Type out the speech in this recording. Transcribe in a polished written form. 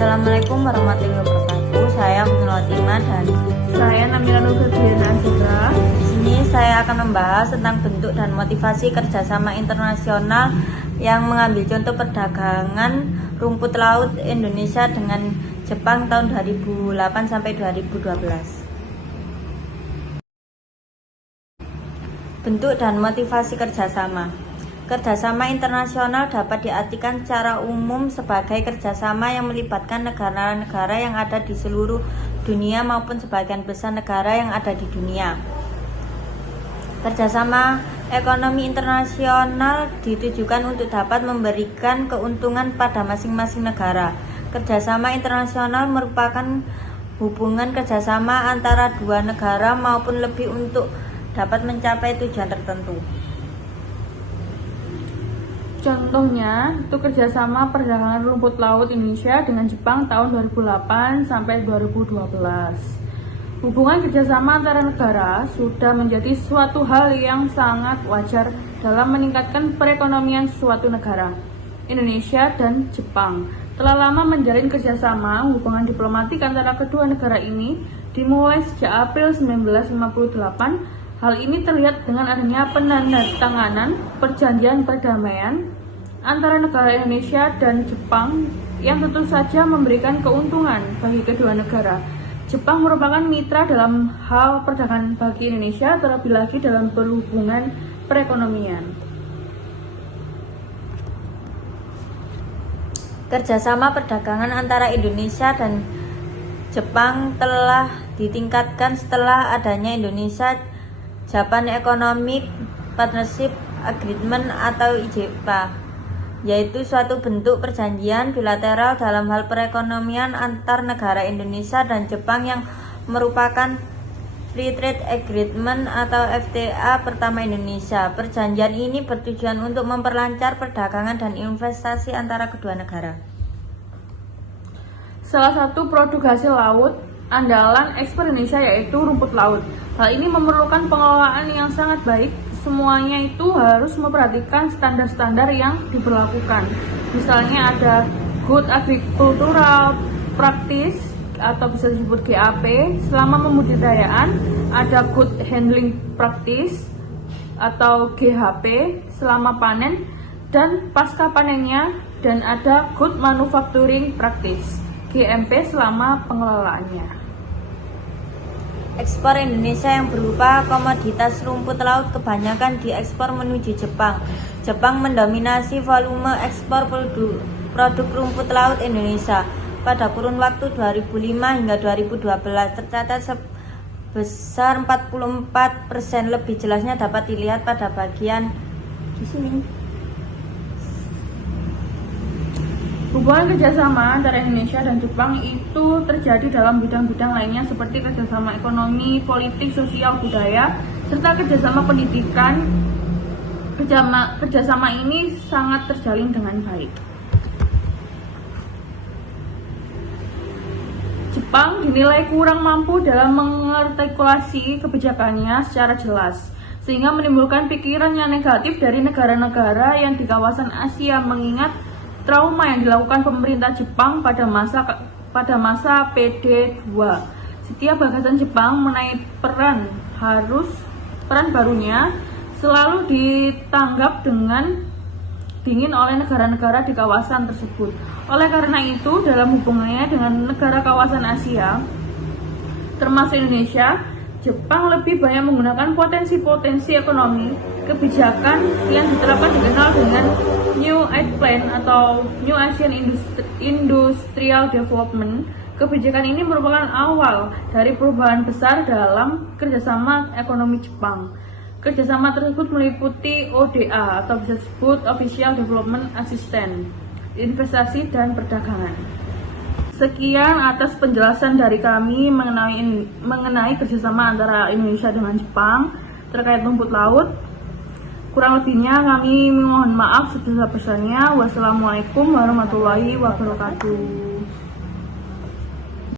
Assalamualaikum warahmatullahi wabarakatuh. Saya Husnul Khotimah dan Saya Namila Nurfetriana Azra. di sini saya akan membahas tentang bentuk dan motivasi kerjasama internasional yang mengambil contoh perdagangan rumput laut Indonesia dengan Jepang tahun 2008 sampai 2012. Bentuk dan motivasi kerjasama. Kerjasama internasional dapat diartikan secara umum sebagai kerjasama yang melibatkan negara-negara yang ada di seluruh dunia maupun sebagian besar negara yang ada di dunia. Kerjasama ekonomi internasional ditujukan untuk dapat memberikan keuntungan pada masing-masing negara. Kerjasama internasional merupakan hubungan kerjasama antara dua negara maupun lebih untuk dapat mencapai tujuan tertentu. Contohnya, itu kerjasama perdagangan rumput laut Indonesia dengan Jepang tahun 2008 sampai 2012. Hubungan kerjasama antara negara sudah menjadi suatu hal yang sangat wajar dalam meningkatkan perekonomian suatu negara. Indonesia dan Jepang telah lama menjalin kerjasama. Hubungan diplomatik antara kedua negara ini dimulai sejak April 1958. Hal ini terlihat dengan adanya penandatanganan perjanjian perdamaian antara negara Indonesia dan Jepang yang tentu saja memberikan keuntungan bagi kedua negara. Jepang merupakan mitra dalam hal perdagangan bagi Indonesia, terlebih lagi dalam berhubungan perekonomian. Kerjasama perdagangan antara Indonesia dan Jepang telah ditingkatkan setelah adanya Indonesia-Japan Economic Partnership Agreement atau IJPA, yaitu suatu bentuk perjanjian bilateral dalam hal perekonomian antar negara Indonesia dan Jepang yang merupakan Free Trade Agreement atau FTA pertama Indonesia. Perjanjian ini bertujuan untuk memperlancar perdagangan dan investasi antara kedua negara. Salah satu produk hasil laut andalan ekspor Indonesia yaitu rumput laut. Hal ini memerlukan pengelolaan yang sangat baik. Semuanya itu harus memperhatikan standar-standar yang diberlakukan. Misalnya ada Good Agricultural Practice atau bisa disebut GAP selama pembudidayaan, ada Good Handling Practice atau GHP selama panen dan pasca panennya, dan ada Good Manufacturing Practice GMP selama pengelolaannya. Ekspor Indonesia yang berupa komoditas rumput laut kebanyakan diekspor menuju Jepang. Jepang mendominasi volume ekspor produk rumput laut Indonesia. Pada kurun waktu 2005 hingga 2012 tercatat sebesar 44%. Lebih jelasnya dapat dilihat pada bagian di sini. Hubungan kerjasama antara Indonesia dan Jepang itu terjadi dalam bidang-bidang lainnya seperti kerjasama ekonomi, politik, sosial, budaya, serta kerjasama pendidikan. Kerjasama ini sangat terjalin dengan baik. Jepang dinilai kurang mampu dalam mengartikulasi kebijakannya secara jelas, sehingga menimbulkan pikiran yang negatif dari negara-negara yang di kawasan Asia, mengingat trauma yang dilakukan pemerintah Jepang pada masa PD2. Setiap gagasan Jepang mengenai peran barunya selalu ditanggap dengan dingin oleh negara-negara di kawasan tersebut. Oleh karena itu, dalam hubungannya dengan negara kawasan Asia, termasuk Indonesia, Jepang lebih banyak menggunakan potensi-potensi ekonomi kebijakan yang diterapkan dikenal dengan New Eight Plan atau New Asian Industrial Development. Kebijakan ini merupakan awal dari perubahan besar dalam kerjasama ekonomi Jepang. Kerjasama tersebut meliputi ODA atau bisa disebut Official Development Assistance, investasi dan perdagangan. Sekian atas penjelasan dari kami mengenai kerjasama antara Indonesia dengan Jepang terkait rumput laut. Kurang lebihnya kami mohon maaf sebesar-besarnya. Wassalamualaikum warahmatullahi wabarakatuh.